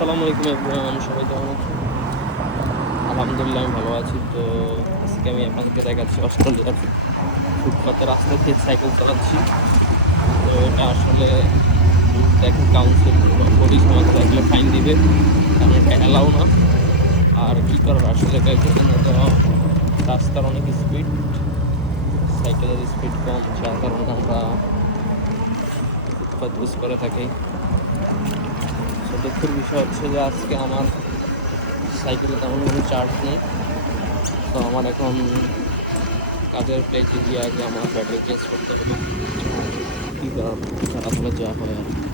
আসসালামু আলাইকুম এভরিওয়ান, সবাই কেমন আছেন? আলহামদুলিল্লাহ আমি ভালো আছি। তো আজকে আমি আপনাদেরকে দেখাচ্ছি অস্ট্রেলিয়ার ফুটপাতের রাস্তা দিয়ে সাইকেল চালাচ্ছি। তো এটা আসলে দেখেন কাউন্সিল বা পুলিশ আমাকে দেখলে ফাইন দিবে, কারণ এটা অ্যালাউ না। আর কি করার, আসলে এখানে তো রাস্তার অনেক স্পিড, সাইকেলের স্পিড কম, যার কারণে আমরা ফুটপাত ইউজ করে থাকি। তো দুঃখের বিষয় হচ্ছে যে আজকে আমার সাইকেলে তেমন কোনো চার্জ নেই। তো আমার এখন কাজের প্লেসে গিয়ে আগে আমার ব্যাটারি চেঞ্জ করতে হবে। কী করার, আসলে যা হয় আর কি।